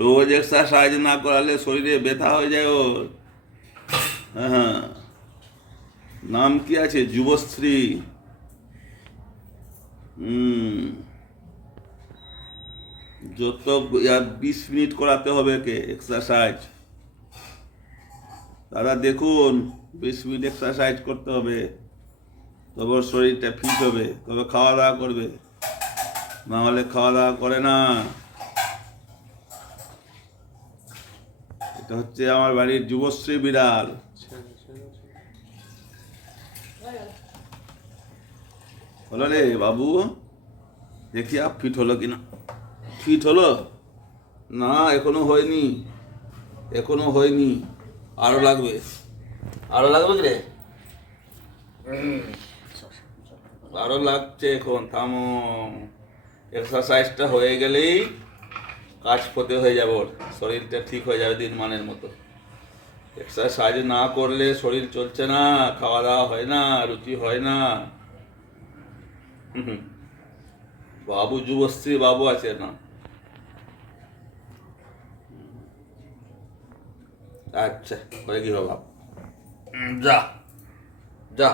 রোজ exercise না করালে শরীরে ব্যথা হয়ে যায় ওর। হ্যাঁ, নাম কি আছে? যুবশ্রী। হুম। যত 20 মিনিট করাতে হবে কে এক্সারসাইজ। দাদা দেখুন, 20 মিনিট এক্সারসাইজ করতে হবে, তবে ওর শরীরটা ফিট হবে, তবে খাওয়া দাওয়া করবে, না হলে খাওয়া দাওয়া করে না। এটা হচ্ছে আমার বাড়ির যুবশ্রী বিড়াল। হলো রে বাবু, দেখি আপ ফিট হলো কিনা। ফিট হলো না? এখনো হয়নি, এখনো হয়নি, আরো লাগবে, আরো লাগবে রে, আরো লাগছে এখন। থামো, এক্সারসাইজটা হয়ে গেলেই কাজ ফতে হয়ে যাবে, ওর শরীরটা ঠিক হয়ে যাবে দিনমানের মতো। এক্সারসাইজ না করলে শরীর চলছে না, খাওয়া দাওয়া হয় না, রুচি হয় না। হুম। বাবু যুবশ্রী বাবু আছে না? আচ্ছা, করে কি বাবা, যা যা।